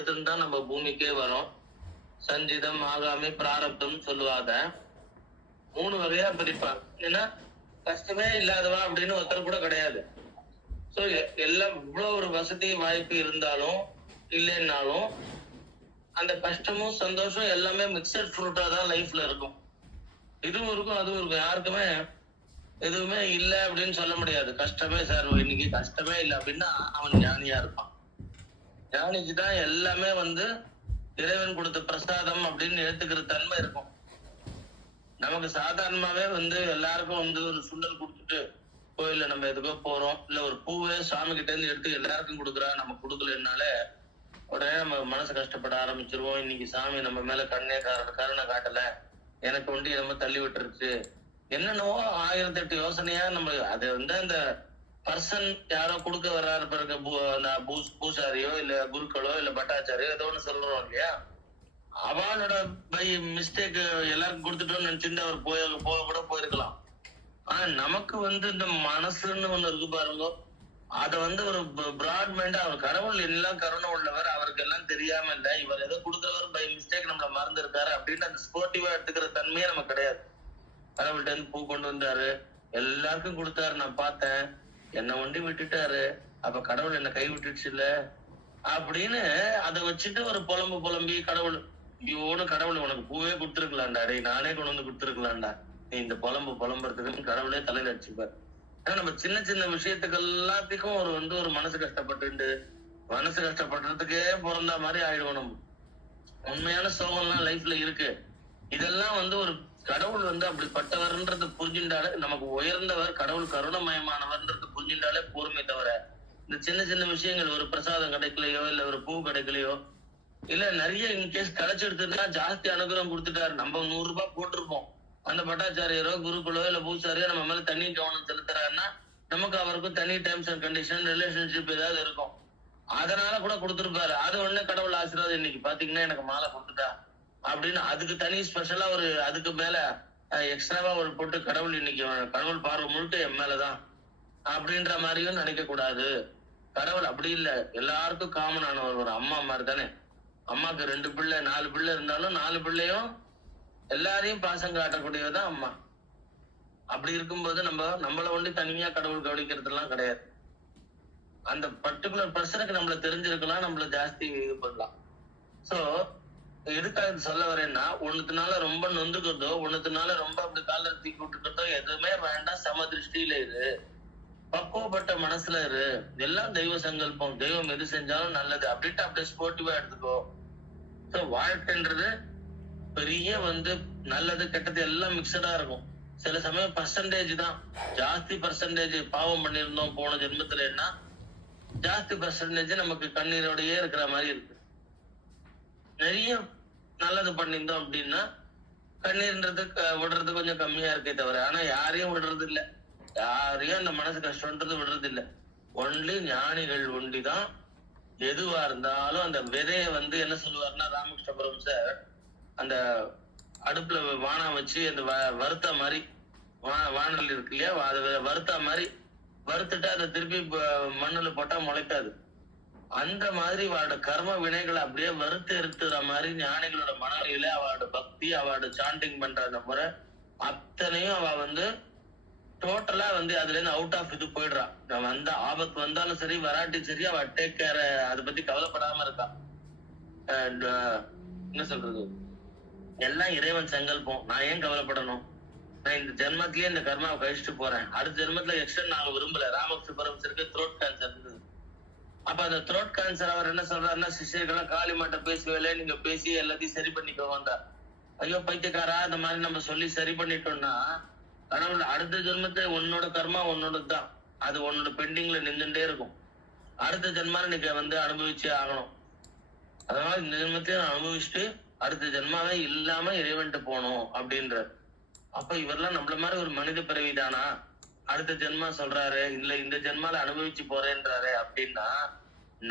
எடுத்துன்னு தான் நம்ம பூமிக்கே வரோம். சஞ்சிதம், ஆகாமி, பிராரப்தம் சொல்லுவாங்க. 3 வகையா பிரிப்பாங்க. ஏன்னா கஷ்டமே இல்லாதவா அப்படின்னு ஒருத்தர் கூட கிடையாது. சோ எல்லாம் இவ்வளவு ஒரு வசதி வாய்ப்பு இருந்தாலும் இல்லைன்னாலும் அந்த கஷ்டமும் சந்தோஷம் எல்லாமே மிக்சட் ஃப்ரூட்டா தான் லைஃப்ல இருக்கும். இதுவும் இருக்கும் அதுவும் இருக்கும். யாருக்குமே எதுவுமே இல்லை அப்படின்னு சொல்ல முடியாது. கஷ்டமே சார் இன்னைக்கு கஷ்டமே இல்லை அப்படின்னா அவன் ஞானியா இருப்பான். ஞானிக்கு தான் எல்லாமே இறைவன் கொடுத்த பிரசாதம் அப்படின்னு எடுத்துக்கிற தன்மை இருக்கும். நமக்கு சாதாரணமாவே எல்லாருக்கும் ஒரு சுண்டல் கொடுத்துட்டு கோயில்ல நம்ம எதுக்கோ போறோம், இல்ல ஒரு பூவே சாமி கிட்ட இருந்து எடுத்து எல்லாருக்கும் கொடுக்குறா, நம்ம கொடுக்கலனாலே உடனே நம்ம மனசு கஷ்டப்பட ஆரம்பிச்சிருவோம். இன்னைக்கு சாமி நம்ம மேல கருணை காட்டல, எனக்கு நம்ம தள்ளி விட்டுருச்சு, என்னென்னவோ 1008 யோசனையா நம்ம அது அந்த பர்சன் யாரோ கொடுக்க வர்றாரு பிறகு பூசாரியோ இல்ல குருக்களோ இல்ல பட்டாச்சாரியோ ஏதோ ஒண்ணு சொல்றோம் இல்லையா, அவனோட பை மிஸ்டேக் எல்லாருக்கும் கொடுத்துட்டோம்னு நினைச்சிருந்து அவர் போக கூட போயிருக்கலாம். ஆனா நமக்கு இந்த மனசுன்னு ஒண்ணு இருக்கு பாருங்க, அத ஒரு பிராட் மைண்டா அவர் கடவுள் எல்லாம் கருணை உள்ளவர், அவருக்கு எல்லாம் தெரியாம இல்ல, இவர் ஏதோ கொடுக்குறவர் பை மிஸ்டேக் நம்மள மறந்து இருக்காரு அப்படின்னு அந்த ஸ்போர்ட்டிவா எடுத்துக்கிற தன்மையே நமக்கு கிடையாது. கடவுள்கிட்ட இருந்து பூ கொண்டு வந்தாரு, எல்லாருக்கும் கொடுத்தாரு, நான் பார்த்தேன், என்னை ஒண்டி விட்டுட்டாரு, அப்ப கடவுள் என்ன கை விட்டுடுச்சு இல்ல அப்படின்னு அதை வச்சுட்டு ஒரு புலம்பி கடவுள் ஐயோன்னு கடவுள் உனக்கு பூவே கொடுத்துருக்கலாம்டா, டே நானே கொண்டு வந்து கொடுத்துருக்கலாம்டா, நீ இந்த புலம்புறதுக்கு கடவுளே தலையில அடிச்சுப்பார். ஆனா நம்ம சின்ன சின்ன விஷயத்துக்கு எல்லாத்துக்கும் ஒரு மனசு கஷ்டப்படுறதுக்கே பிறந்த மாதிரி ஆயிடுவோம். நம்ம உண்மையான சோகம்லாம் லைஃப்ல இருக்கு. இதெல்லாம் ஒரு கடவுள் அப்படிப்பட்டவர்ன்றது புரிஞ்சுட்டாலே, நமக்கு உயர்ந்தவர் கடவுள் கருணமயமானவர்ன்றது புரிஞ்சுட்டாலே போருமே தவிர இந்த சின்ன சின்ன விஷயங்கள் ஒரு பிரசாதம் கிடைக்கலையோ இல்ல ஒரு பூ கிடைக்கலையோ இல்ல நிறைய இன்கேஸ் கிடைச்சிடுதுன்னா ஜாஸ்தி அனுகிரகம் கொடுத்துட்டாரு, நம்ம 100 ரூபாய் போட்டிருப்போம், அந்த பட்டாச்சாரியரோ குருக்களோ இல்ல பூசாரியோ நம்ம மேல தனி கவனம் செலுத்துறாருன்னா நமக்கு அவருக்கும் தனி டேர்ம்ஸ் அண்ட் கண்டிஷன் ரிலேஷன்ஷிப் ஏதாவது இருக்கும், அதனால கூட கொடுத்துருப்பாரு. அது ஒண்ணு கடவுள் ஆசீர்வாதம், இன்னைக்கு பாத்தீங்கன்னா எனக்கு மாலை கொடுத்துட்டா அப்படின்னு அதுக்கு தனி ஸ்பெஷலா அதுக்கு மேல எக்ஸ்ட்ராவா போட்டு கடவுள் இன்னைக்கு கடவுள் பார்வை முழுக்க என் மேலதான் அப்படின்ற மாதிரியும் நினைக்க கூடாது. கடவுள் அப்படி இல்லை, எல்லாருக்கும் காமன் ஆனவர், ஒரு அம்மா மாதிரி தானே. அம்மாக்கு 2 பிள்ளை 4 பிள்ளை இருந்தாலும் 4 பிள்ளையும் எல்லாரையும் பாசம் காட்டக்கூடியதான் அம்மா. அப்படி இருக்கும்போது நம்மள தனியா கடவுள் கவனிக்கிறது எல்லாம் கிடையாது. அந்த பர்டிகுலர் பர்சனுக்கு நம்மள தெரிஞ்சிருக்கலாம், நம்மள ஜாஸ்தி இது பண்ணலாம். சோ எதுக்காக சொல்ல வரேன்னா, ஒண்ணுத்தினால ரொம்ப நொந்துக்கிறதோ ஒண்ணுத்தினால ரொம்ப அப்படி கால தூக்கி விட்டுக்கிறதோ எதுவுமே வேண்டாம். சம திருஷ்டியில இரு, பக்குவப்பட்ட மனசுல இரு, எல்லாம் தெய்வ சங்கல்பம், தெய்வம் எது செஞ்சாலும் நல்லது அப்படின்ட்டு அப்படியே ஸ்போர்ட்டிவா எடுத்துக்கோ. வாழ்க்கைன்றது பெரிய நல்லது கெட்டது எல்லாம் மிக்சடா இருக்கும். சில சமயம் பர்சன்டேஜ் தான் ஜாஸ்தி, பர்சன்டேஜ் பாவம் பண்ணிருந்தோம் போன ஜென்மத்துல, ஜாஸ்தி பர்சன்டேஜ் நமக்கு கண்ணீரோடயே இருக்கிற மாதிரி இருக்கு. நிறைய நல்லது பண்ணியிருந்தோம் அப்படின்னா கண்ணீர்ன்றது விடுறது கொஞ்சம் கம்மியா இருக்கே தவிர, ஆனா யாரையும் விடுறது இல்லை, யாரையும் அந்த மனசு கஷ்டம்ன்றது விடுறது இல்லை. ஒன்லி ஞானிகள் ஒண்டிதான் எதுவா இருந்தாலும் அந்த விதைய என்ன சொல்லுவாருன்னா, ராமகிருஷ்ண பரமஹம்சர் அந்த அடுப்புல வானம் வச்சு அந்த வறுத்த மாதிரி வானல் இருக்கு இல்லையா, அதை வறுத்த மாதிரி வறுத்துட்டு அதை திருப்பி மண்ணுல போட்டா முளைக்காது. அந்த மாதிரி அவளோட கர்ம வினைகளை அப்படியே வறுத்து எடுத்துற மாதிரி ஞானிகளோட மனநிலையில அவளோட பக்தி, அவளோட சாண்டிங் பண்ற அந்த முறை அத்தனையும் அவ டோட்டலா அதுல இருந்து அவுட் ஆஃப் இது போயிடுறா. நம்ம ஆபத்து வந்தாலும் சரி வராட்டி சரி அவ டேக் கேர், அதை பத்தி கவலைப்படாம இருக்கா. என்ன சொல்றது, எல்லாம் இறைவன் சங்கல்பம், நான் ஏன் கவலைப்படணும், நான் இந்த ஜென்மத்திலேயே இந்த கர்மாவை கழிச்சுட்டு போறேன், அடுத்த ஜென்மத்துல எக்ஸ்டெண்ட் நாங்க விரும்பல. ராமகிருஷ்ண பரமஹம்சருக்கு த்ரோட் கேன்சர் இருந்தது. அப்ப அந்த த்ரோட் கேன்சர் அவர் என்ன சொல்றாருன்னா, சிஷ்யர்கள்லாம் காளி மாட்ட பேசுவேல, நீங்க பேசி எல்லாத்தையும் சரி பண்ணிக்கோங்க. ஐயோ பைத்தியக்காரா, இந்த மாதிரி நம்ம சொல்லி சரி பண்ணிட்டோம்னா கடவுள் அடுத்த ஜென்மத்தை உன்னோட கர்மா உன்னோடதுதான், அது உன்னோட பெண்டிங்ல நின்றுட்டே இருக்கும். அடுத்த ஜென்மால நீங்க அனுபவிச்சே ஆகணும். அதனால இந்த ஜென்மத்தையும் அனுபவிச்சுட்டு அடுத்த ஜென்மாவே இல்லாம இறைவன்ட்டு போகணும் அப்படின்ற. அப்ப இவரெல்லாம் நம்மள மாதிரி ஒரு மனித பிறவிதானா, அடுத்த ஜென்மா சொல்றாரு இல்ல இந்த ஜென்மால அனுபவிச்சு போறேன்றாரு அப்படின்னா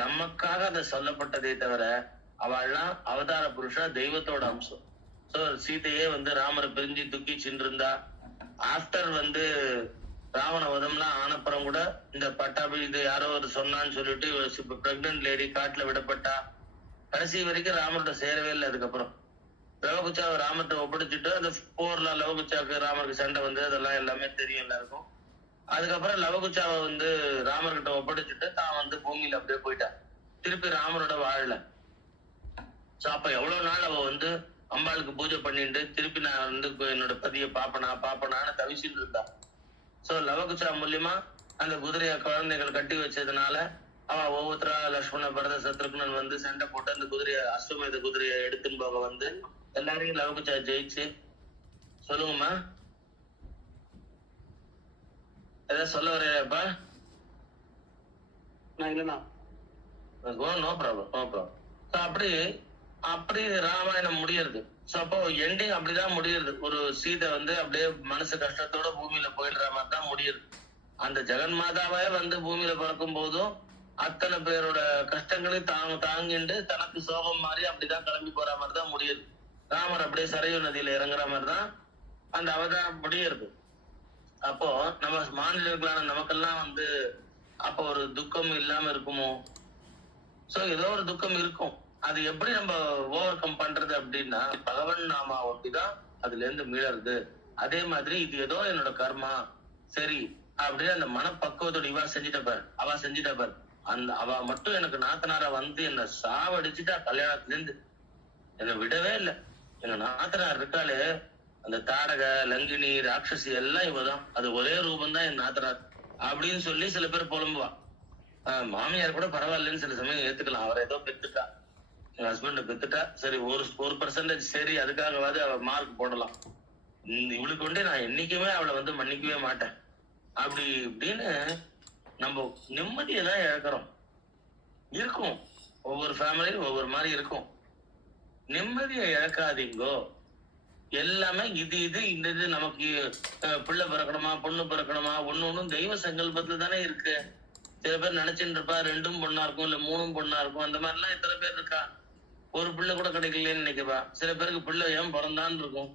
நமக்காக அதை சொல்லப்பட்டதே தவிர அவள்லாம் அவதார புருஷா தெய்வத்தோட அம்சம். சோ சீதையே ராமரை பிரிஞ்சு துக்கிச்சுட்டு இருந்தா. ஆஃப்டர் ராவண வதம்லாம் ஆனப்புறம் கூட இந்த பட்டாபி இது யாரோ ஒரு சொன்னான்னு சொல்லிட்டு பிரெக்னன்ட் லேடி காட்டுல விடப்பட்டா. கடைசி வரைக்கும் ராமர்கிட்ட சேரவே இல்லை. அதுக்கப்புறம் லவகுச்சாவை ராமர்கிட்ட ஒப்படைச்சிட்டு அந்த போர்ல லவகுச்சாவுக்கு ராமருக்கு சண்டை வந்து அதெல்லாம் எல்லாமே தெரியும் எல்லாருக்கும். அதுக்கப்புறம் லவகுச்சாவை வந்து ராமர்கிட்ட ஒப்படைச்சிட்டு தான் வந்து பூமியில அப்படியே போயிட்டான். திருப்பி ராமரோட வாழல. சோ அப்ப எவ்வளவு நாள் அவ வந்து அம்பாளுக்கு பூஜை பண்ணிட்டு திருப்பி நான் வந்து என்னோட பதிய பாப்பனான்னு தவிச்சுட்டு இருந்தா. சோ லவகுச்சா மூலியமா அந்த குதிரைய குழந்தைகள் கட்டி வச்சதுனால அவ ஒவ்வொருத்தரா லக்ஷ்மண பரத சத்ருக்னன் வந்து சண்டை போட்டு அந்த குதிரைய அஸ்வமேத குதிரைய எடுத்துன்னு போக வந்து எல்லாரையும் லவகுச்சா ஜெயிச்சு. சொல்லுங்கம்மா, ஏதாவது சொல்ல வரையாப்பா? இல்லண்ணா. No problem, no problem. அப்படி ராமாயணம் முடியறது. சோ அப்போ எண்டிங் அப்படிதான் முடியுது. ஒரு சீதை வந்து அப்படியே மனசு கஷ்டத்தோட பூமியில போயிடுற மாதிரி தான் முடியுது. அந்த ஜெகன் மாதாவே வந்து பூமியில பிறக்கும் போதும் அத்தனை பேரோட கஷ்டங்களையும் தாங்கிண்டு தனக்கு சோகம் மாதிரி அப்படிதான் கிளம்பி போற மாதிரி தான் முடியுது. ராமர் அப்படியே சரையு நதியில இறங்குற மாதிரிதான் அந்த அவதாரம் முடியுது. அப்போ நம்ம மாநிலங்களான நமக்கெல்லாம் வந்து அப்போ ஒரு துக்கம் இல்லாம இருக்குமோ? சோ ஏதோ ஒரு துக்கம் இருக்கும். அது எப்படி நம்ம ஓவர் கம் பண்றது அப்படின்னா பகவன் நாமா ஒட்டிதான் அதுல இருந்து மீளறது. அதே மாதிரி இது ஏதோ என்னோட கர்மா சரி அப்படின்னு அந்த மனப்பக்குவத்தோட அவ செஞ்சிட்ட பாரு. அந்த அவ மட்டும் எனக்கு நாத்தனாரா வந்து என்ன சாவடிச்சுட்டா கல்யாணத்துல இருந்து என்னை விடவே இல்லை. எங்க நாத்தனார் இருக்காளே அந்த தாடக லங்கினி ராட்சசி எல்லாம் இவதான், அது ஒரே ரூபம் தான் என் நாத்தனார் அப்படின்னு சொல்லி சில பேர் புலம்புவா. மாமியார் கூட பரவாயில்லன்னு சில சமயம் ஏத்துக்கலாம். அவரை ஏதோ பெத்துட்டா, என் ஹஸ்பண்ட பெத்துட்டா, சரி ஒரு 1% சரி அதுக்காகவாது அவ மார்க் போடலாம். இவளுக்கு கொண்டே நான் என்னைக்குமே அவளை வந்து மன்னிக்கவே மாட்டேன் அப்படி இப்படின்னு நம்ம நிம்மதியை தான் இழக்கிறோம். இருக்கும், ஒவ்வொரு ஃபேமிலியும் ஒவ்வொரு மாதிரி இருக்கும். நிம்மதியை இழக்காதீங்கோ. எல்லாமே இது இந்த இது நமக்கு பிள்ளை பிறக்கணுமா பொண்ணு பிறக்கணுமா ஒன்னும் தெய்வ சங்கல்பத்துல தானே இருக்கு. சில பேர் நினைச்சுட்டு இருப்பா 2 பொண்ணா இருக்கும் இல்ல 3 பொண்ணா இருக்கும். அந்த மாதிரி எல்லாம் எத்தனை பேர் இருக்கா? ஒரு பிள்ளை கூட கிடைக்கலன்னு நினைக்கப்பா. சில பேருக்கு பிள்ளை ஏன் பிறந்தான்னு இருக்கும்.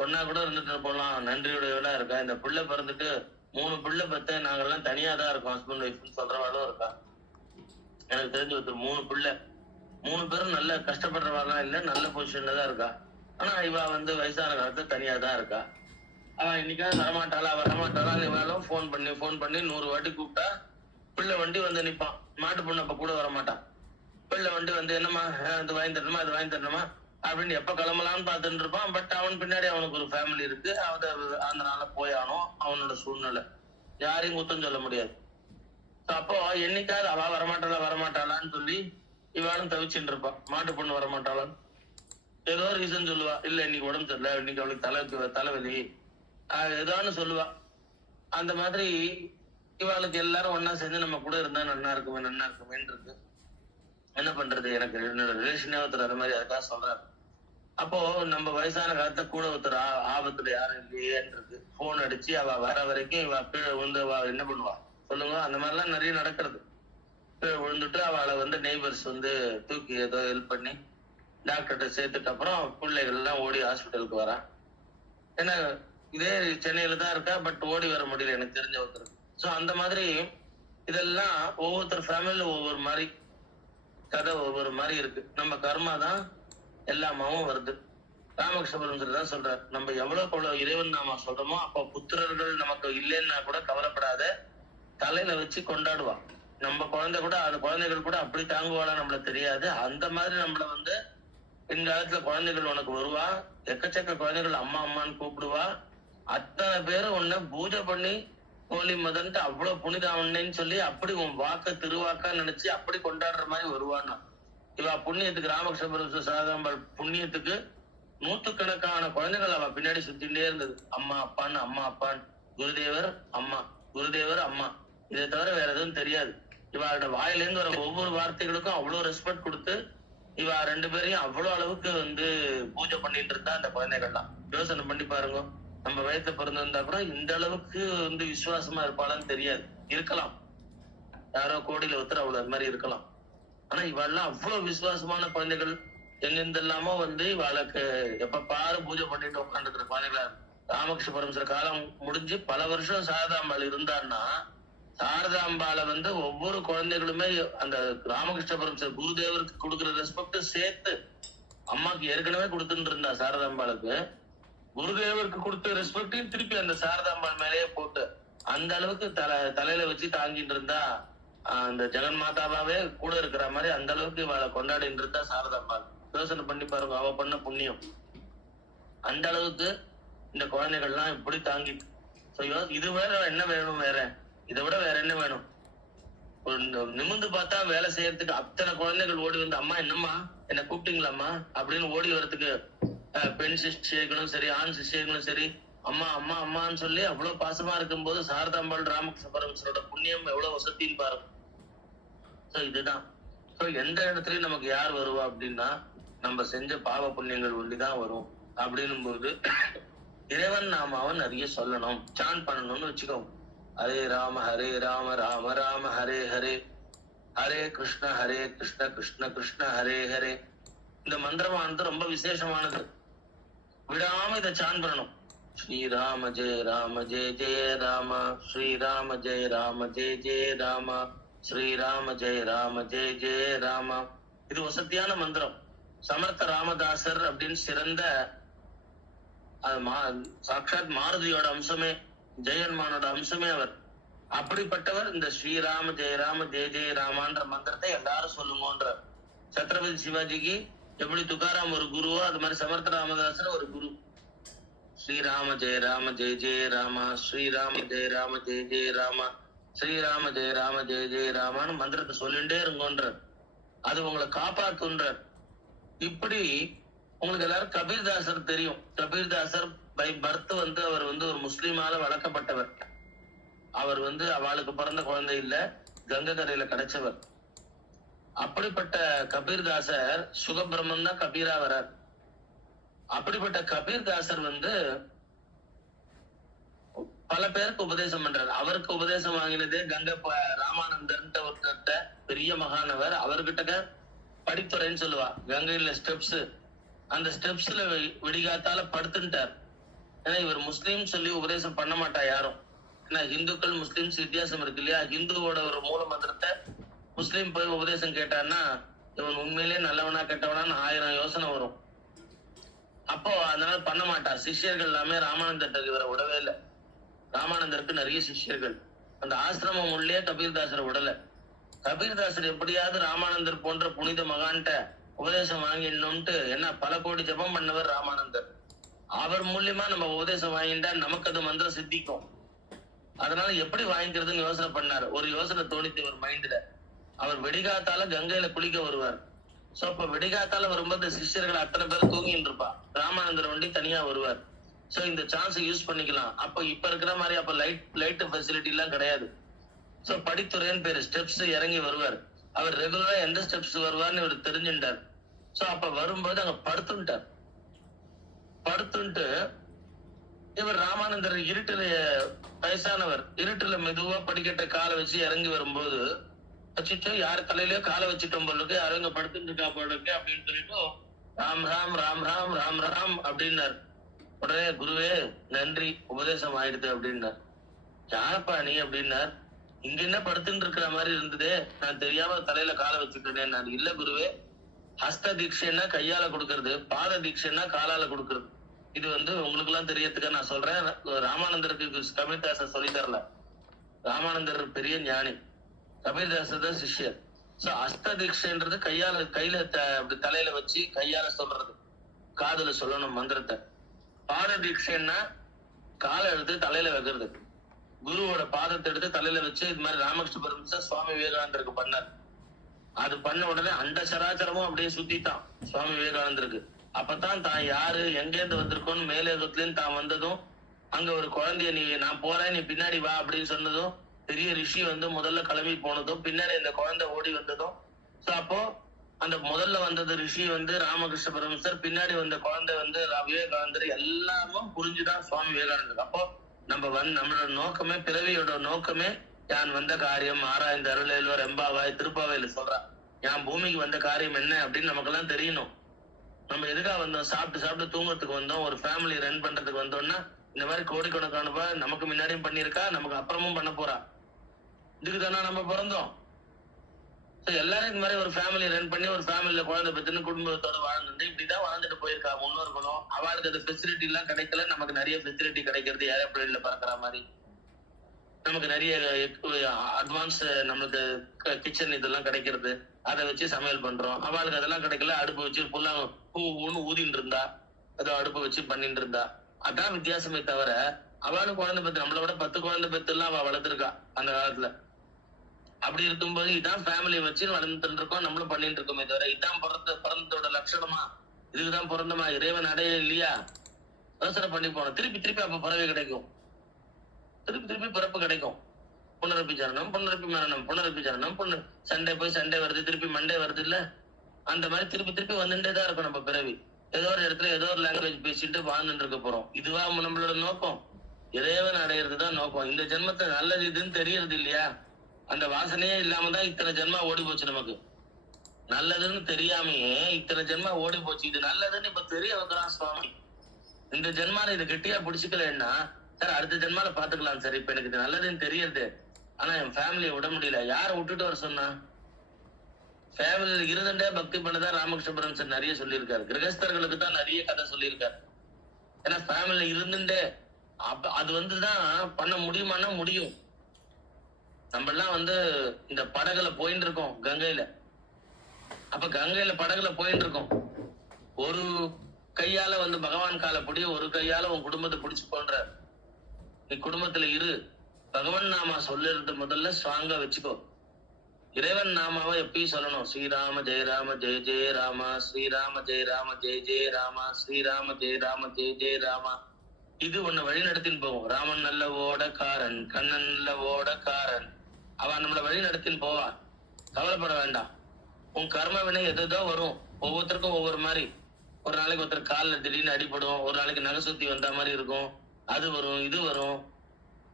பொண்ணா கூட இருந்துட்டு போலாம், நன்றியுடையவளா இருக்கா. இந்த பிள்ளை பிறந்துட்டு 3 பிள்ளை பத்த நாங்கெல்லாம் தனியா தான் இருக்கோம் ஹஸ்பண்ட் ஒய்ஃப்னு சொல்றவாளும் இருக்கா. எனக்கு தெரிஞ்சு ஒருத்தர் 3 பிள்ளை, 3 பேரும் நல்ல கஷ்டப்படுறவாள்லாம் இல்ல, நல்ல பொசிஷன்ல தான் இருக்கா. ஆனா இவ வந்து வயசான காலத்துல தனியா தான் இருக்கா. அவன் இன்னைக்காவது வரமாட்டாளான்னு இவாலும் போன் பண்ணி 100 வாட்டி கூப்பிட்டா பிள்ளை வண்டி வந்து நிப்பான். மாட்டு பொண்ணு அப்ப கூட வரமாட்டான். பிள்ளை வண்டி வந்து என்னம்மா அது வாங்கி தரணுமா அப்படின்னு எப்ப கிளம்பலான்னு பாத்துட்டு இருப்பான். பட் அவன் பின்னாடி அவனுக்கு ஒரு ஃபேமிலி இருக்கு. அதனால போயானோ அவனோட சூழ்நிலை யாரையும் குத்தம் சொல்ல முடியாது. அப்போ என்னைக்காவது அவ வரமாட்டாளான்னு சொல்லி இவாளும் தவிச்சுட்டு இருப்பான். மாட்டு பொண்ணு வரமாட்டாளான்னு ஏதோ ரீசன் சொல்லுவா. இல்ல இன்னைக்கு உடம்பு சரியில்லை, இன்னைக்கு அவளுக்கு தலைவலி ஏதோன்னு சொல்லுவா. அந்த மாதிரி இவாளுக்கு எல்லாரும் ஒன்னா சேர்ந்து நம்ம கூட இருந்தா நல்லா இருக்குமேன்னு இருக்கு. என்ன பண்றது, எனக்கு என்னோட ரிலேஷனே ஒருத்தர் அது மாதிரி அதுக்காக சொல்றாரு. அப்போ நம்ம வயசான காலத்துல கூட ஒருத்தர் ஆபத்துல யாரும் இல்லையேன்றது போன் அடிச்சு அவ வர வரைக்கும் இவ கீழே விழுந்து என்ன பண்ணுவா சொல்லுங்க. அந்த மாதிரிலாம் நிறைய நடக்கிறது. கீழே விழுந்துட்டு அவளை வந்து நெய்பர்ஸ் வந்து தூக்கி ஏதோ ஹெல்ப் பண்ணி டாக்டர்கிட்ட சேர்த்துட்டு அப்புறம் பிள்ளைகள் எல்லாம் ஓடி ஹாஸ்பிட்டலுக்கு வரா. ஏன்னா இதே சென்னையில தான் இருக்கா, பட் ஓடி வர முடியல எனக்கு தெரிஞ்ச ஒருத்தர். சோ அந்த மாதிரி இதெல்லாம் ஒவ்வொருத்தர் ஃபேமிலியில ஒவ்வொரு மாதிரி கதை ஒவ்வொரு மாதிரி இருக்கு. நம்ம கர்மா தான் எல்லாமாவும் வருது. ராமகிருஷ்ணபுரம் தான் சொல்றாரு, நம்ம எவ்வளவு இறைவன் நாம சொல்றோமோ அப்ப புத்திரர்கள் நமக்கு இல்லைன்னா கூட கவலைப்படாத, தலையில வச்சு கொண்டாடுவா. நம்ம குழந்தை கூட அந்த குழந்தைகள் கூட அப்படி தாங்குவாளா நம்மள தெரியாது. அந்த மாதிரி நம்மள வந்து பின்காலத்துல குழந்தைகள் உனக்கு வருவா. எக்கச்சக்க குழந்தைகள் அம்மா அம்மான்னு கூப்பிடுவா. அத்தனை பேரும் உன்னை பூஜை பண்ணி கோலி மதன்ட்டு அவ்வளவு புனிதாவன்னு சொல்லி அப்படி உன் வாக்க திருவாக்கா நினைச்சு அப்படி கொண்டாடுற மாதிரி வருவான்னா. இவ புண்ணியத்துக்கு ராமகிருஷ்ணபுரம் சாரதாம்பாள் புண்ணியத்துக்கு 100கணக்கான குழந்தைகள் அவ பின்னாடி சுத்திட்டே இருந்தது. அம்மா அப்பான்னு குருதேவர் அம்மா இதை தவிர வேற எதுவும் தெரியாது. இவளோட வாயிலிருந்து வர ஒவ்வொரு வார்த்தைகளுக்கும் அவ்வளவு ரெஸ்பெக்ட் கொடுத்து இவ 2 பேரையும் அவ்வளவு அளவுக்கு வந்து பூஜை பண்ணிட்டு இருந்தா அந்த குழந்தைகள்லாம். யோசனை பண்ணி பாருங்க, நம்ம வயசுல பிறந்திருந்தா கூட இந்த அளவுக்கு வந்து விசுவாசமா இருப்பாளான்னு தெரியாது. இருக்கலாம், யாரோ கோடியில ஒருத்தர் அவ்வளவு அது மாதிரி இருக்கலாம். ஆனா இவெல்லாம் அவ்வளவு விசுவாசமான குழந்தைகள். எங்கிருந்தெல்லாமோ வந்து இவளுக்கு எப்ப பாரு பூஜை பண்ணிட்டு உட்காந்துருக்கிற குழந்தைகளா. ராமகிருஷ்ண பரமேஸ்வரர் காலம் முடிஞ்சு பல வருஷம் சாரதாம்பாள் இருந்தான்னா சாரதாம்பால வந்து ஒவ்வொரு குழந்தைகளுமே அந்த ராமகிருஷ்ண பரமஹம்சர் குருதேவருக்கு கொடுக்குற ரெஸ்பெக்ட் சேர்த்து அம்மாக்கு ஏற்கனவே கொடுத்துட்டு இருந்தா சாரதாம்பாளுக்கு. குருதேவருக்கு கொடுத்த ரெஸ்பெக்டையும் திருப்பி அந்த சாரதாம்பாள் மேலேயே போட்டு அந்த அளவுக்கு தலையில வச்சு தாங்கிட்டு இருந்தா அந்த ஜெகன் மாதாவாவே கூட இருக்கிற மாதிரி அந்த அளவுக்கு இவளை கொண்டாடிட்டு இருந்தா சாரதாம்பாள். யோசனை பண்ணி பாருங்க, அவ பண்ண புண்ணியம் அந்த அளவுக்கு இந்த குழந்தைகள்லாம் இப்படி தாங்கி. இது வேற என்ன வேணும், வேற இதை விட வேற என்ன வேணும்? ஒரு நிமிந்து பார்த்தா வேலை செய்யறதுக்கு அத்தனை குழந்தைகள் ஓடி வந்து அம்மா என்னம்மா என்ன கூப்பிட்டீங்களாம்மா அப்படின்னு ஓடி வர்றதுக்கு பெண் சிஷ்யர்களும் சரி ஆண் சிஷ்யர்களும் சரி அம்மா அம்மா அம்மான்னு சொல்லி அவ்வளவு பாசமா இருக்கும் போது சாரதாம்பாள் ராமகிருஷ்ண பரமஹம்சரோட புண்ணியம் எவ்வளவு வசத்தின்னு பாருங்க. இதுதான் எந்த இடத்துலயும் நமக்கு யார் வருவா அப்படின்னா நம்ம செஞ்ச பாவ புண்ணியங்கள் ஒண்டிதான் வரும். அப்படின்னும் போது இறைவன் நாமாவை நிறைய சொல்லணும், சான் பண்ணணும்னு வச்சுக்கோங்க. ஹரே ராம ராம ராம ஹரே ஹரே, ஹரே கிருஷ்ண கிருஷ்ண கிருஷ்ண ஹரே ஹரே. இந்த மந்திரமானது ரொம்ப விசேஷமானது. விடாம இதை சான் பண்ணணும். ஸ்ரீராம ஜெய ஜெய ராம, ஸ்ரீராம ஜெய ஜெய ராம, ஸ்ரீராம ஜெய ஜெய ராம. இது வசதியான மந்திரம். சமர்த்த ராமதாசர் அப்படின்னு சிறந்த சாட்சாத் மாருதியோட அம்சமே, ஜெயன்மானோட அம்சமே அவர். அப்படிப்பட்டவர் இந்த ஸ்ரீராம ஜெய ஜெய ராமான்ற மந்திரத்தை எல்லாரும் சொல்லுங்கன்ற. சத்ரபதி சிவாஜிக்கு எப்படி துக்காராம் ஒரு குருவோ அது மாதிரி சமர்த்த ராமதாசர் ஒரு குரு. ஸ்ரீராம ஜெய ஜெய ராமா, ஸ்ரீராம ஜெய ஜெய ராமா, ஸ்ரீராம ஜெய ஜெய ராமான்னு மந்திரத்தை சொல்லிட்டே இருங்கன்ற. அது உங்களை காப்பாத்துன்றார். இப்படி உங்களுக்கு எல்லாரும் கபீர்தாசர் தெரியும். கபீர்தாசர் பை பர்த் வந்து அவர் வந்து ஒரு முஸ்லீமால வளர்க்கப்பட்டவர். அவர் வந்து அவளுக்கு பிறந்த குழந்தை இல்ல, கங்கை கரையில கிடைச்சவர். அப்படிப்பட்ட கபீர்தாசர் சுகபிரம்மன் தான் கபீரா வரார். அப்படிப்பட்ட கபீர்தாசர் வந்து பல பேருக்கு உபதேசம் பண்றாரு. அவருக்கு உபதேசம் வாங்கினதே கங்கை ராமானந்தர்ன்ற ஒருத்தர்கிட்ட, பெரிய மகானவர். அவர்கிட்ட படித்துறைன்னு சொல்லுவா, கங்கையில ஸ்டெப்ஸ். அந்த ஸ்டெப்ஸ்ல விடிகாத்தால படுத்துட்டார். ஏன்னா இவர் முஸ்லீம் சொல்லி உபதேசம் பண்ண மாட்டா யாரும். ஏன்னா இந்துக்கள் முஸ்லீம்ஸ் வித்தியாசம் இருக்கு இல்லையா? ஹிந்துவோட ஒரு மூல மந்திரத்தை முஸ்லீம் போய் உபதேசம் கேட்டான்னா இவன் உண்மையிலேயே நல்லவனா கெட்டவனான்னு 1000 யோசனை வரும். அப்போ அதனால பண்ண மாட்டார். சிஷ்யர்கள் எல்லாமே ராமானந்தருக்கு இவரை விடவே இல்லை. ராமானந்தருக்கு நிறைய சிஷ்யர்கள். அந்த ஆசிரமம் உள்ளே கபீர்தாசரை விடல. கபீர்தாசர் எப்படியாவது ராமானந்தர் போன்ற புனித மகான்கிட்ட உபதேசம் வாங்கிடணும்ட்டு என்ன பல கோடி ஜபம் பண்ணவர் ராமானந்தர். அவர் மூலியமா நம்ம உபதேசம் வாங்கிட்டா நமக்கு அது மந்திரம் சித்திக்கும். அதனால எப்படி வாங்கிக்கிறதுன்னு யோசனை பண்ணாரு. ஒரு யோசனை தோணித்து ஒரு மைண்ட்ல. அவர் வெடிகாத்தால கங்கையில குளிக்க வருவார். சோ அப்ப வெடிகாத்தால வரும்போது சிஷ்யர்கள் அத்தனை பேர் தூங்கிட்டு இருப்பா. ராமானந்தர் வண்டி தனியா வருவார். சோ இந்த சான்ஸ் யூஸ் பண்ணிக்கலாம். அப்ப இப்ப இருக்கிற மாதிரி அப்ப லைட் ஃபெசிலிட்டி எல்லாம் கிடையாது. சோ படித்துறைன்னு பேரு, ஸ்டெப்ஸ் இறங்கி வருவார். அவர் ரெகுலரா எந்த ஸ்டெப்ஸ் வருவார்னு இவர் தெரிஞ்சுட்டார். சோ அப்ப வரும்போது அங்க படுத்துட்டார். படுத்துட்டு இவர் ராமானந்தர் இருட்டுல, வயசானவர், இருட்டுல மெதுவா படிக்கட்ட காலை வச்சு இறங்கி வரும்போது வச்சுட்டு யார் தலையிலயோ காலை வச்சுட்டோம் போல இருக்கு, யாரும் இங்க படுத்துட்டு இருக்கா போல இருக்கு அப்படின்னு சொல்லிட்டு ராம் ராம் ராம் ராம் ராம் ராம் அப்படின்னார். உடனே குருவே நன்றி, உபதேசம் ஆயிடுது அப்படின்னார். யாரப்பா நீ அப்படின்னார். இங்க என்ன படுத்துட்டு இருக்கிற மாதிரி இருந்ததே, நான் தெரியாம தலையில காலை வச்சுட்டேனே. நான் இல்ல குருவே, ஹஸ்த தீட்சைன்னா கையால கொடுக்கறது, பாத தீட்சைன்னா காலால கொடுக்கறது. இது வந்து உங்களுக்கு எல்லாம் தெரியறதுக்கா நான் சொல்றேன். ராமானந்தருக்கு கபீர்தாசர் சொல்லி தரல. ராமானந்தர் பெரிய ஞானி, கபீர்தாசர் தான் சிஷ்யர். சோ ஹஸ்த தீட்சைன்றது கையால கையில அப்படி தலையில வச்சு கையால சொல்றது, காதுல சொல்லணும் மந்திரத்தை. பாத தீட்சைன்னா காலை எடுத்து தலையில வைக்கிறது. குருவோட பாதத்தை எடுத்து தலையில வச்சு இது மாதிரி ராமகிருஷ்ண பரமஹம்சர் சுவாமி விவேகானந்தருக்கு பண்ணார். அது பண்ண உடனே அண்ட சராச்சரமும் அப்படியே சுத்திட்டான் சுவாமி விவேகானந்தருக்கு. அப்பதான் தான் யாரு எங்க இருந்து வந்திருக்கோன்னு மேலேகத்துல இருந்து தான் வந்ததும், அங்க ஒரு குழந்தைய நீ நான் போறேன் நீ பின்னாடி வா அப்படின்னு சொன்னதும், பெரிய ரிஷி வந்து முதல்ல கிளம்பி போனதும், பின்னாடி இந்த குழந்தை ஓடி வந்ததும், சோ அப்போ அந்த முதல்ல வந்தது ரிஷி வந்து ராமகிருஷ்ண பரமஹம்சர், பின்னாடி வந்த குழந்தை வந்து விவேகானந்தர், எல்லாமும் புரிஞ்சுதான் சுவாமி விவேகானந்தர். அப்போ நம்மளோட நோக்கமே, பிறவியோட நோக்கமே யான் வந்த காரியம் ஆராய்ந்த அருளேல்வர் எம்பாவாய் திருப்பாவையில சொல்றா. யான் பூமிக்கு வந்த காரியம் என்ன அப்படின்னு நமக்கு எல்லாம் தெரியணும். நம்ம எதுக்காக வந்தோம்? சாப்பிட்டு தூங்கறதுக்கு வந்தோம். ஒரு ஃபேமிலி ரன் பண்றதுக்கு வந்தோம்னா இந்த மாதிரி கோடிக்கணக்கான நமக்கு முன்னாடியும் பண்ணிருக்கா, நமக்கு அப்புறமும் பண்ண போறா. இதுக்கு தானே நம்ம பிறந்தோம். எல்லாரும் இந்த மாதிரி ஒரு ஃபேமிலி ரன் பண்ணி ஒரு ஃபேமிலியில குழந்தை பெற்றுன்னு குடும்பத்தோட வாழ்ந்துட்டு இப்படிதான் வாழ்ந்துட்டு போயிருக்கா முன்னோர்களும். அவளுக்கு அந்த ஃபெசிலிட்டி எல்லாம் கிடைக்கல. நமக்கு நிறைய ஃபெசிலிட்டி கிடைக்கிறது ஏரோப்ளேன்ல பறக்கிற மாதிரி. நமக்கு நிறைய அட்வான்ஸ் நம்மளுக்கு கிச்சன் இதெல்லாம் கிடைக்கிறது. அதை வச்சு சமையல் பண்றோம். அவளுக்கு அதெல்லாம் கிடைக்கல. அடுப்பு வச்சு புல்லா ஒண்ணு ஊதிட்டு இருந்தா, ஏதோ அடுப்பு வச்சு பண்ணிட்டு இருந்தா. அதான் வித்தியாசமே தவிர அவளும் குழந்தை பெற்று நம்மளை விட 10 குழந்தை பெற்று எல்லாம் அவ வளர்த்துருக்கா அந்த காலத்துல. அப்படி இருக்கும்போது இதான் ஃபேமிலியை வச்சு வளர்ந்துட்டு இருக்கோம், நம்மளும் பண்ணிட்டு இருக்கோமே தவிர இதான் பிறந்ததோட லட்சணமா, இதுக்குதான் பிறந்தமா, இறைவன் அடைய இல்லையா, அவசரம் பண்ணி போனோம். திருப்பி திருப்பி அப்ப பறவை கிடைக்கும், திருப்பி திருப்பி பிறப்பு கிடைக்கும். புனரப்பி ஜனனம், புனரப்பி மரணம், புனரப்பி ஜனனம், சண்டே போய் சண்டே வருது, திருப்பி மண்டே வருது இல்ல. அந்த மாதிரி திருப்பி திருப்பி வந்துட்டே தான் இருக்கும் நம்ம பிறவி. ஏதோ ஒரு இடத்துல ஏதோ ஒரு லாங்குவேஜ் பேசிட்டு வாழ்ந்துட்டு இருக்க போறோம். இதுவா நம்மளோட நோக்கம்? இறைவன் அடையிறதுதான் நோக்கம். இந்த ஜென்மத்தை நல்லது இதுன்னு தெரியறது இல்லையா? அந்த வாசனையே இல்லாம தான் இத்தனை ஜென்மா ஓடி போச்சு. நமக்கு நல்லதுன்னு தெரியாமையே இத்தனை ஜென்மா ஓடி போச்சு. இது நல்லதுன்னு இப்ப தெரிய வைக்கிறான் சுவாமி. இந்த ஜென்மால இதை கெட்டியா பிடிச்சிக்கலன்னா சார் அடுத்த ஜென்மால பாத்துக்கலாம் சார், இப்ப எனக்கு இது நல்லதுன்னு தெரியுது, ஆனா என் ஃபேமிலியை விட முடியல. யார விட்டுட்டு வர சொன்னா? ஃபேமிலியில இருந்துட்டே பக்தி பண்ணதான் ராமகிருஷ்ண பரமஹம்சர் நிறைய சொல்லியிருக்காரு. கிரகஸ்தர்களுக்கு தான் நிறைய கதை சொல்லியிருக்காரு. ஏன்னா ஃபேமிலியில இருந்துட்டே அது வந்துதான் பண்ண முடியுமானா முடியும். நம்ம எல்லாம் இந்த படகுல போயிட்டு இருக்கோம் கங்கையில. அப்ப கங்கையில படகுல போயிட்டு இருக்கோம். ஒரு கையால பகவான் காலை பிடி, ஒரு கையால உன் குடும்பத்தை பிடிச்சு போன்ற. நீ குடும்பத்துல இரு, பகவான் நாமா சொல்லிருந்து முதல்ல ஸ்ட்ராங்கா வச்சுக்கோ. இறைவன் நாமாவை எப்பயும் சொல்லணும். ஸ்ரீராம ஜெய ராம ஜெய ஜெய ராமா, ஸ்ரீராம ஜெய ராம ஜெய ஜெய ராமா, ஸ்ரீராம ஜெய ராம ஜெய ஜெய ராமா. இது உன்னை வழி நடத்தின்னு போகும். ராமன் நல்ல ஓடக்காரன், கண்ணன் நல்ல ஓடக்காரன், அவன் நம்மளை வழி நடத்தின்னு போவா. கவலைப்பட வேண்டாம். உன் கர்ம வினை எதோ வரும். ஒவ்வொருத்தருக்கும் ஒவ்வொரு மாதிரி. ஒரு நாளைக்கு ஒருத்தர் காலில் திடீர்னு அடிபடும், ஒரு நாளைக்கு நகை சுத்தி வந்த மாதிரி இருக்கும், அது வரும் இது வரும்.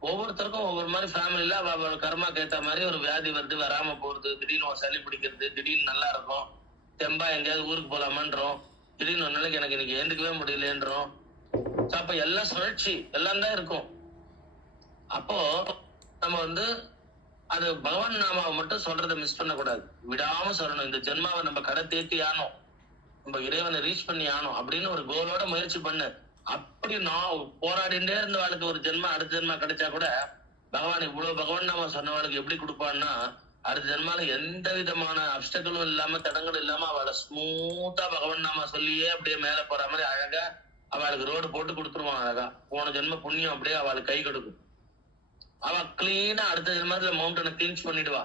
ஒவ்வொருத்தருக்கும் ஒவ்வொரு மாதிரி. ஃபேமிலியில அவ கர்மாக்கு ஏற்ற மாதிரி ஒரு வியாதி வருது, வராம போறது, திடீர்னு ஒரு சளி பிடிக்கிறது, திடீர்னு நல்லா இருக்கும், தெம்பா எங்கேயாவது ஊருக்கு போலாமான்றோம், திடீர்னு ஒரு நாளைக்கு எனக்கு இன்னைக்கு ஏந்துக்கவே முடியலன்றோம். அப்ப எல்லாம் சுழற்சி எல்லாம் தான் இருக்கும். அப்போ நம்ம அது பகவான் நாமாவை மட்டும் சொல்றதை மிஸ் பண்ணக்கூடாது, விடாம சொல்லணும். இந்த ஜென்மாவை நம்ம கடை தேத்தி ஆனோம், நம்ம இறைவனை ரீச் பண்ணி ஆனோம் அப்படின்னு ஒரு கோலோட முயற்சி பண்ணு. அப்படி நான் போராடிண்டே இருந்த வாழ்க்கை ஒரு ஜென்மா அடுத்த ஜென்மா கிடைச்சா கூட பகவான் இவ்வளவு பகவான் நாம சொன்னவாளுக்கு எப்படி கொடுப்பான்னா, அடுத்த ஜென்மால எந்த விதமான அப்டங்களும் இல்லாம தடங்களும் இல்லாம அவளை ஸ்மூத்தா பகவான் நாம சொல்லியே அப்படியே மேல போற மாதிரி அழகா அவளுக்கு ரோடு போட்டு கொடுத்துருவான். அழகா போன ஜென்ம புண்ணியம் அப்படியே அவளுக்கு கை கொடுக்கும். அவ கிளீனா அடுத்த ஜென்மத்துல மவுண்டனை கிளீன்ஸ் பண்ணிடுவா.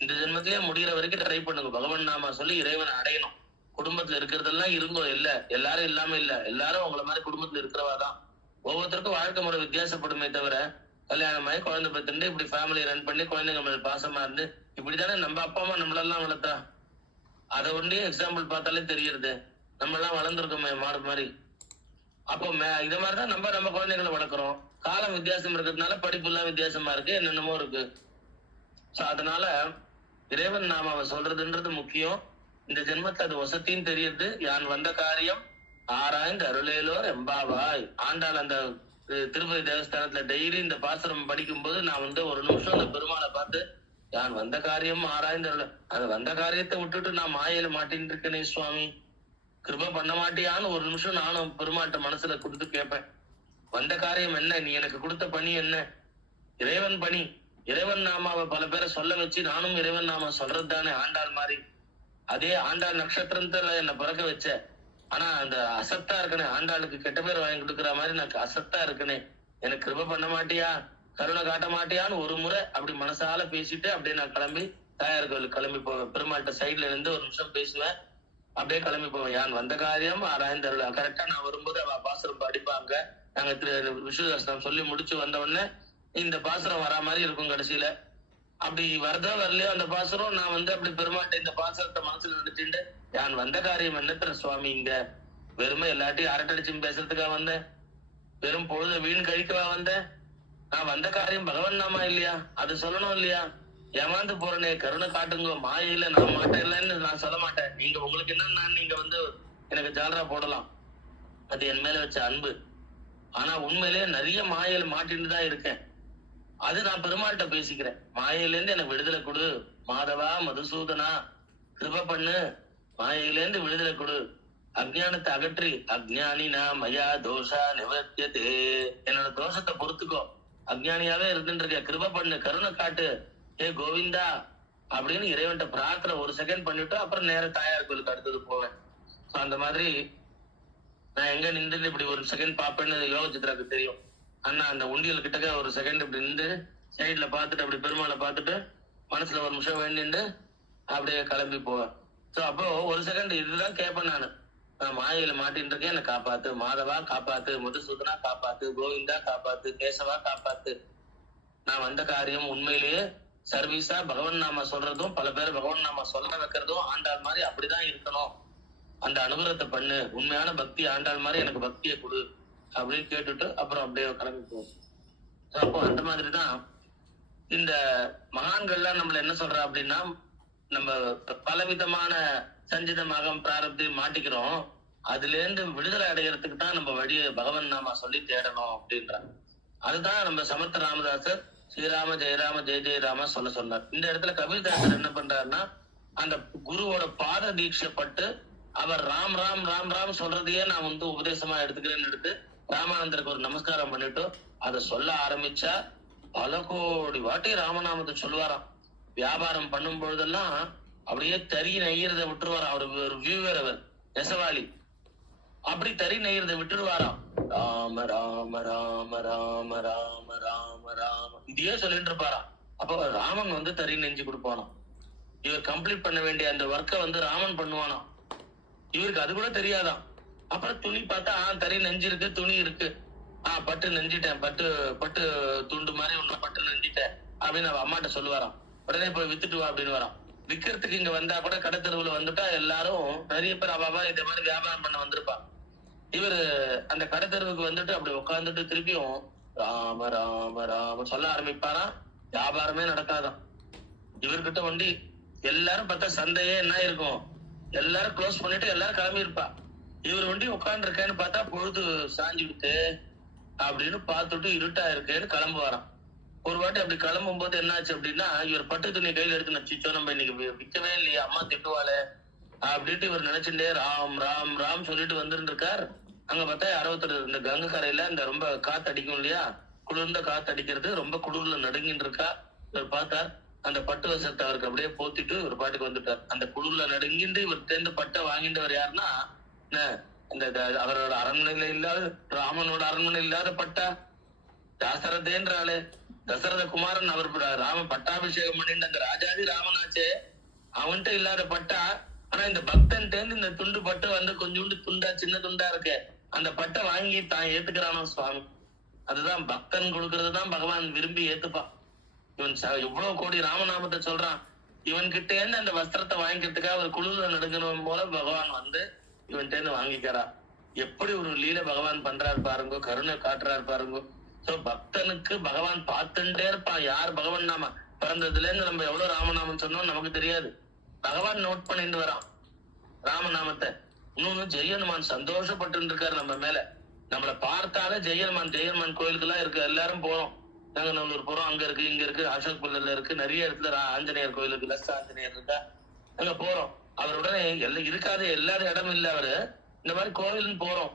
இந்த ஜென்மத்திலேயே முடிகிற வரைக்கும் ட்ரை பண்ணுங்க. பகவான் நாம சொல்லி இறைவனை அடையணும். குடும்பத்துல இருக்கிறதெல்லாம் இருங்கோ இல்ல, எல்லாரும் இல்லாம இல்ல, எல்லாரும் உங்களை மாதிரி குடும்பத்துல இருக்கிறவாதான். ஒவ்வொருத்தருக்கும் வாழ்க்கை முறை வித்தியாசப்படுமே தவிர கல்யாணமாயி குழந்தை பெற்றுண்டு இப்படி ஃபேமிலி ரன் பண்ணி குழந்தைங்க மேல பாசமா இருந்து இப்படித்தானே நம்ம அப்பா அம்மா நம்மளெல்லாம் வளர்த்தா. அதை ஒன்றே எக்ஸாம்பிள் பார்த்தாலே தெரியுது. நம்ம எல்லாம் வளர்ந்துருக்கோமே மாடு மாதிரி. அப்போ இத மாதிரிதான் நம்ம குழந்தைகளை வளர்க்குறோம். காலம் வித்தியாசம் இருக்கிறதுனால படிப்பு எல்லாம் வித்தியாசமா இருக்கு, என்னென்னமோ இருக்கு. சோ அதனால இறைவன் நாமாவை சொல்றதுன்றது முக்கியம். இந்த ஜென்மத்துல அது வசத்தின்னு தெரியுது. யான் வந்த காரியம் ஆராய்ந்து அருளேலோர் எம்பாவாய். ஆண்டாள் அந்த திருப்பதி தேவஸ்தானத்துல டெய்லி இந்த பாசுரம் படிக்கும் போது நான் ஒரு நிமிஷம் அந்த பெருமாளை பார்த்து யான் வந்த காரியம் ஆராய்ந்து அருள், அந்த வந்த காரியத்தை விட்டுட்டு நான் மாயில மாட்டின்னு இருக்கேனே சுவாமி, கிருப பண்ண மாட்டியான்னு ஒரு நிமிஷம் நானும் பெருமாட்ட மனசுல கொடுத்து கேட்பேன். வந்த காரியம் என்ன, நீ எனக்கு கொடுத்த பணி என்ன? இறைவன் பணி. இறைவன் நாமாவை பல பேரை சொல்ல வச்சு நானும் இறைவன் நாம சொல்றது தானே ஆண்டாள் மாதிரி. அதே ஆண்டாள் நட்சத்திரத்துல என்ன பிறக்க வச்ச, ஆனா அந்த அசத்தா இருக்கனே, ஆண்டாளுக்கு கெட்ட பேர் வாங்கி கொடுக்குற மாதிரி நான் அசத்தா இருக்கனே, எனக்கு கிருப பண்ண மாட்டியா, கருணை காட்ட மாட்டியான்னு ஒரு முறை அப்படி மனசால பேசிட்டு அப்படியே நான் கிளம்பி தாயார் கோயிலுக்கு கிளம்பி போவேன். பெருமாள்கிட்ட சைட்ல இருந்து ஒரு நிமிஷம் பேசுவேன், அப்படியே கிளம்பி போவேன். யான் வந்த காரியம் ஆராய்ந்தருள. கரெக்டா நான் வரும்போது அவ பாசுரம் படிப்பாங்க. நாங்க விஷ்ணுதாசனம் சொல்லி முடிச்சு வந்த உடனே இந்த பாசுரம் வரா மாதிரி இருக்கும் கடைசியில. அப்படி வரதோ வரலையோ அந்த பாசுரம் நான் அப்படி பெருமாட்ட இந்த பாசுரத்தை மனசுல நினைச்சுட்டு யான் வந்த காரியம் என்னத்துல சுவாமி, இங்க வெறுமை எல்லாத்தையும் அரட்டடிச்சு பேசுறதுக்காக வந்தேன், வெறும் பொழுத வீண் கழிக்கவா வந்தேன்? நான் வந்த காரியம் பகவான் நாமா இல்லையா, அது சொல்லணும் இல்லையா? ஏமாந்து போறனே, கருணை காட்டுங்க, மாயில நான் மாட்டேன் இல்லைன்னு நான் சொல்ல மாட்டேன். நீங்க உங்களுக்கு என்ன, நீங்க எனக்கு ஜாலரா போடலாம், அது என் மேல வச்ச அன்பு. ஆனா உண்மையிலேயே நிறைய மாயில மாட்டின்னு தான் இருக்கேன். அது நான் பெருமாள்கிட்ட பேசிக்கிறேன். மாயையில இருந்து எனக்கு விடுதலை கொடு மாதவா மதுசூதனா, கிருப பண்ணு, மாயையில இருந்து விடுதலை கொடு, அஜ்ஞானத்தை அகற்றி, அஜ்ஞானினா மயா தோஷா நிவர்த்தியதே, என்னோட தோஷத்தை பொறுத்துக்கோ, அஜ்ஞானியாவே இருந்துட்டு இருக்க, கிருப பண்ணு, கருணை காட்டு, ஏ கோவிந்தா அப்படின்னு இறைவன்ட்ட பிரார்த்தனை ஒரு செகண்ட் பண்ணிட்டு அப்புறம் நேர தாயார் கோயிலுக்கு அடுத்தது போவேன். அந்த மாதிரி நான் எங்க நின்று இப்படி ஒரு செகண்ட் பாப்பேன்னு யோக சித்ராக்கு தெரியும். அண்ணா அந்த உண்டியல் கிட்டக்க ஒரு செகண்ட் இப்படி நின்று சைட்ல பாத்துட்டு அப்படி பெருமாளை பார்த்துட்டு மனசுல ஒரு நிமிஷம் வேண்டிட்டு அப்படியே கிளம்பி போவேன். சோ அப்போ ஒரு செகண்ட் இதுதான் கேட்பேன் நான் மாயையில மாட்டின்னு இருக்கேன், என்னை காப்பாத்து, மாதவா காப்பாத்து, மதுசூதனா காப்பாத்து, கோவிந்தா காப்பாத்து, கேசவா காப்பாத்து. நான் வந்த காரியம் உண்மையிலேயே சர்வீஸா பகவான் நாம சொல்றதும் பல பேர் பகவான் நாம சொல்ல வைக்கிறதும் ஆண்டாள் மாதிரி அப்படிதான் இருக்கணும், அந்த அனுகிரகத்தை பண்ணு, உண்மையான பக்தி ஆண்டாள் மாதிரி எனக்கு பக்தியை கொடு அப்படின்னு கேட்டுட்டு அப்புறம் அப்படியே கிளம்பி போகும். அப்போ அந்த மாதிரிதான் இந்த மகான்கள்லாம் நம்மள என்ன சொல்றா அப்படின்னா, நம்ம பலவிதமான சஞ்சிதமாக பிராரப்தி மாட்டிக்கிறோம், அதுல இருந்து விடுதலை அடைகிறதுக்கு தான் நம்ம வழியை பகவான் நாம சொல்லி தேடணும் அப்படின்றாங்க. அதுதான் நம்ம சமர்த்த ராமதாசர் ஸ்ரீராம ஜெயராம ஜெய ஜெயராம சொல்ல சொன்னார். இந்த இடத்துல கபீர்தாசர் என்ன பண்றாருன்னா, அந்த குருவோட பாத தீட்சைப்பட்டு அவர் ராம் ராம் ராம் ராம் சொல்றதையே நான் உபதேசமா எடுத்துக்கிறேன்னு எடுத்து ராமானந்தருக்கு ஒரு நமஸ்காரம் பண்ணிட்டு அதை சொல்ல ஆரம்பிச்சா பல கோடி வாட்டி ராமநாமத்தை சொல்லுவாராம். வியாபாரம் பண்ணும் பொழுதெல்லாம் அப்படியே தறி நெய்யறதை விட்டுருவாராம். அவரு ஒரு வியூவர், அவர் நெசவாளி, அப்படி தறி நெய்யறதை விட்டுருவாராம். ராம ராம ராம ராம ராம ராம ராம இதையே சொல்லிட்டு இருப்பாராம். அப்போ ராமன் தறி நெஞ்சு கொடுப்பானாம். இவர் கம்ப்ளீட் பண்ண வேண்டிய அந்த ஒர்க்கை ராமன் பண்ணுவானாம். இவருக்கு அது கூட தெரியாதான். அப்புறம் துணி பார்த்தா தறி நெஞ்சு இருக்கு, துணி இருக்கு, பட்டு நெஞ்சிட்டேன், பட்டு பட்டு துண்டு மாதிரி ஒண்ணு பட்டு நெஞ்சிட்டேன் அப்படின்னு அவ அம்மாட்ட சொல்லுவாராம். உடனே போய் வித்துட்டு வா அப்படின்னு வரான். விக்கிறதுக்கு இங்க வந்தா கூட கடை தெருவுல வந்துட்டா எல்லாரும் நிறைய பேர் அவாவா இந்த மாதிரி வியாபாரம் பண்ண வந்திருப்பா. இவரு அந்த கடை தெருவுக்கு வந்துட்டு அப்படி உட்காந்துட்டு திருப்பியும் ராம ராம ராம சொல்ல ஆரம்பிப்பாராம். வியாபாரமே நடக்காதான். இவர்கிட்ட வண்டி எல்லாரும் பார்த்தா சந்தையே என்ன இருக்கும், எல்லாரும் க்ளோஸ் பண்ணிட்டு எல்லாரும் கிளம்பி இருப்பா. இவர் வண்டி உட்காந்து இருக்கேன்னு பார்த்தா பொழுது சாஞ்சி விட்டு அப்படின்னு பார்த்துட்டு இருட்டா இருக்கேன்னு கிளம்புவாராம். ஒரு வாட்டி அப்படி கிளம்பும் போது என்னாச்சு அப்படின்னா, இவர் பட்டு துணி கையில எடுத்து நச்சிச்சோ, நம்ம இன்னைக்கு விற்கவே இல்லையா, அம்மா திட்டுவாளே அப்படின்ட்டு இவர் நினைச்சுட்டே ராம் ராம் ராம் சொல்லிட்டு வந்துருக்கார். அங்க பார்த்தா யாரோ இந்த கங்கை கரையில இந்த ரொம்ப காத்து அடிக்கும் இல்லையா, குளிர்ந்த காத்து அடிக்கிறது, ரொம்ப குளிர்ல நடுங்கின்னு இருக்கா. இவர் பார்த்தார், அந்த பட்டு வசத்தை அவருக்கு அப்படியே போத்திட்டு ஒரு பாட்டுக்கு வந்துட்டார். அந்த குளிர்ல நடுங்கிட்டு இவர் தேர்ந்து பட்டை வாங்கிட்டவர் யாருன்னா, இந்த அவரோட அரண்மனையில இல்லாத, ராமனோட அரண்மனை இல்லாத பட்டா, தாசரதேன்றாளே, தசரத குமாரன் அவர் ராம பட்டாபிஷேகம் பண்ணிட்டு அந்த ராஜாதி ராமனாச்சே, அவன்கிட்ட இல்லாத பட்டா. ஆனா இந்த பக்தன் தேர்ந்து இந்த துண்டு பட்டு கொஞ்சோண்டு துண்டா, சின்ன துண்டா இருக்கு, அந்த பட்டை வாங்கி தான் ஏத்துக்கிறானோ சுவாமி. அதுதான் பக்தன் கொடுக்கறதுதான் பகவான் விரும்பி ஏத்துப்பான். இவன் எவ்வளவு கோடி ராமநாமத்தை சொல்றான், இவன் கிட்ட இருந்து அந்த வஸ்திரத்தை வாங்கிக்கிறதுக்காக ஒரு குழுல நடுங்கணும் போல பகவான் இவன் தேர்ந்து வாங்கிக்கிறா. எப்படி ஒரு லீல பகவான் பண்றாரு பாருங்க, கருணை காட்டுறாரு பாருங்க. சோ பக்தனுக்கு பகவான் பார்த்துட்டே இருப்பான். யார் பகவான் நாம பிறந்ததுல இருந்து நம்ம எவ்வளவு ராமநாமம் சொன்னோம் நமக்கு தெரியாது, பகவான் நோட் பண்ணிட்டு வரான் ராமநாமத்தை. இன்னொன்னு ஜெயனுமான் சந்தோஷப்பட்டு இருக்காரு நம்ம மேல. நம்மளை பார்த்தாலே ஜெயனுமான் கோயிலுக்கு எல்லாம் இருக்கு, எல்லாரும் போறோம். நாங்கநல்லூர் போறோம், அங்க இருக்கு, இங்க இருக்கு, அசோக் புல்லர்ல இருக்கு, நிறைய இடத்துல ஆஞ்சநேயர் கோயிலுக்கு லட்ச ஆஞ்சநேயர் இருக்கா, அங்க போறோம். அவருடனே எல்லாம் இருக்காது, எல்லாரும் இடம் இல்ல, அவரு இந்த மாதிரி கோவில்னு போறோம்.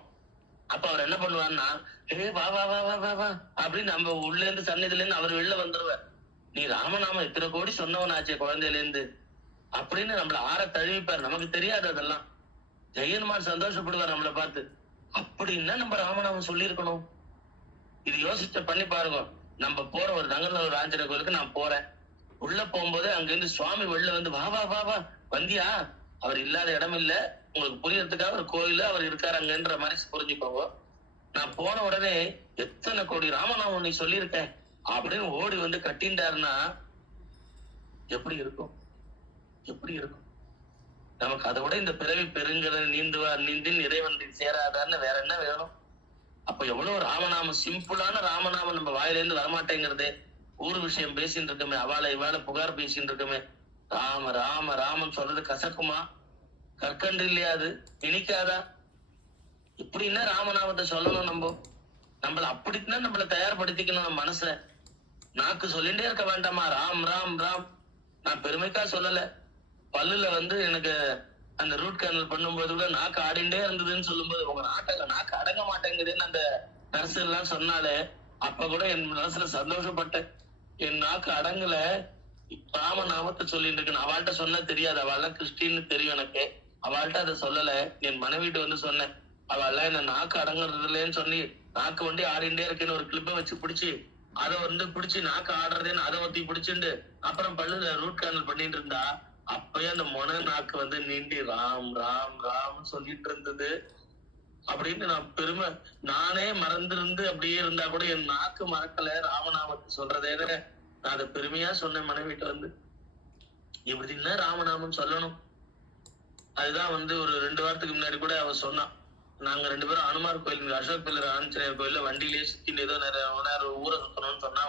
அப்ப அவர் என்ன பண்ணுவாருன்னா, வா வா வா வா வா வா அப்படின்னு நம்ம உள்ள இருந்து சன்னதில இருந்து அவர் வெளில வந்துருவார். நீ ராமநாமம் இத்தனை கோடி சொன்னவனாச்சே குழந்தையில இருந்து அப்படின்னு நம்மள ஆற தழுவிப்பார். நமக்கு தெரியாது அதெல்லாம். ஜெயனுமான் சந்தோஷப்படுவார் நம்மளை பார்த்து. அப்படின்னா நம்ம ராமநாமம் சொல்லி இருக்கணும். இது யோசிச்ச பண்ணி பாருங்க. நம்ம போற ஒரு நங்கநல்லூர் ஆஞ்சநேயர் கோயிலுக்கு நான் போறேன். உள்ள போகும்போது அங்க இருந்து சுவாமி வெளில வந்து வா வா வா வா வந்தியா, அவர் இல்லாத இடம் இல்ல, உங்களுக்கு புரியறதுக்காக ஒரு கோயில அவர் இருக்காரு அங்கன்ற மாதிரி புரிஞ்சுக்கோங்க. நான் போன உடனே எத்தனை கோடி ராமநாமம் நீ சொல்லியிருக்கேன் அப்படின்னு ஓடி வந்து கட்டின்றாருன்னா எப்படி இருக்கும், எப்படி இருக்கும் நமக்கு? அதை விட இந்த பிறவி பெருங்கட நீந்துவார் நீந்தின் இறைவன் சேராதான்னு வேற என்ன வேணும்? அப்ப எவ்வளவு ராமநாமம், சிம்பிளான ராமநாமம் நம்ம வாயிலிருந்து வரமாட்டேங்கிறது. ஊர் விஷயம் பேசிட்டு இருக்கமே, அவளை இவாளை புகார் பேசிட்டு இருக்கமே, ராம ராம ராமன் சொல்றது கசக்குமா? கற்கண்டு இல்லையா? அது இனிக்காதா? இப்படின்னா ராமநாமத்தை சொல்லணும். நம்மள அப்படித்தான் நம்மள தயார்படுத்திக்கணும் நம்ம மனச. நாக்கு சொல்லிட்டே இருக்க வேண்டாமா, ராம் ராம் ராம். நான் பெருமைக்கா சொல்லல. பல்லுல வந்து எனக்கு அந்த ரூட் கேனல் பண்ணும்போது கூட நாக்கு ஆடிண்டே இருந்ததுன்னு சொல்லும்போது, உங்க நாக்கு அடங்க மாட்டேங்குதுன்னு அந்த நர்ஸ் எல்லாம் சொன்னாலே, அப்ப கூட என் மனசுல சந்தோஷப்பட்டேன். என் நாக்கு அடங்கல, ராமநாமத்தை சொல்லிட்டு இருக்கு. அவள்கிட்ட சொன்ன தெரியாது, அவள்லாம் கிறிஸ்டின்னு தெரியும் எனக்கு. அவள்கிட்ட அதை சொல்லல. என் மனைவிட்டு வந்து சொன்னேன். அவள்லாம் என்ன நாக்கு அடங்குறது இல்லைன்னு சொல்லி நாக்கு வண்டி ஆடிண்டே இருக்குன்னு ஒரு கிளிப்பை வச்சு பிடிச்சி, அதை வந்து பிடிச்சி நாக்கு ஆடுறதுன்னு அதை ஒத்தி பிடிச்சிண்டு அப்புறம் பல்லுல ரூட் கேனல் பண்ணிட்டு இருந்தா, அப்பயே அந்த நாக்கு வந்து நீண்டி ராம் ராம் ராம் சொல்லிட்டு இருந்தது. அப்படின்னு நான் பெருமை, நானே மறந்திருந்து அப்படியே இருந்தா கூட என் நாக்கு மறக்கல ராமநாமத்தை சொல்றதேன்னு நான் அதை பெருமையா சொன்னேன் மனைவிட்ட வந்து. இப்படின்னா ராமநாமம் சொல்லணும். அதுதான் வந்து ஒரு 2 வாரத்துக்கு முன்னாடி கூட அவ சொன்னான். நாங்க 2 பேரும் அனுமார் கோயில், அசோக் பில்லர் ஆஞ்சநேயர் கோயில்ல வண்டியிலேயே சுத்திட்டு ஏதோ நிறைய நேரம் ஊரை சுத்தணும்னு சொன்னா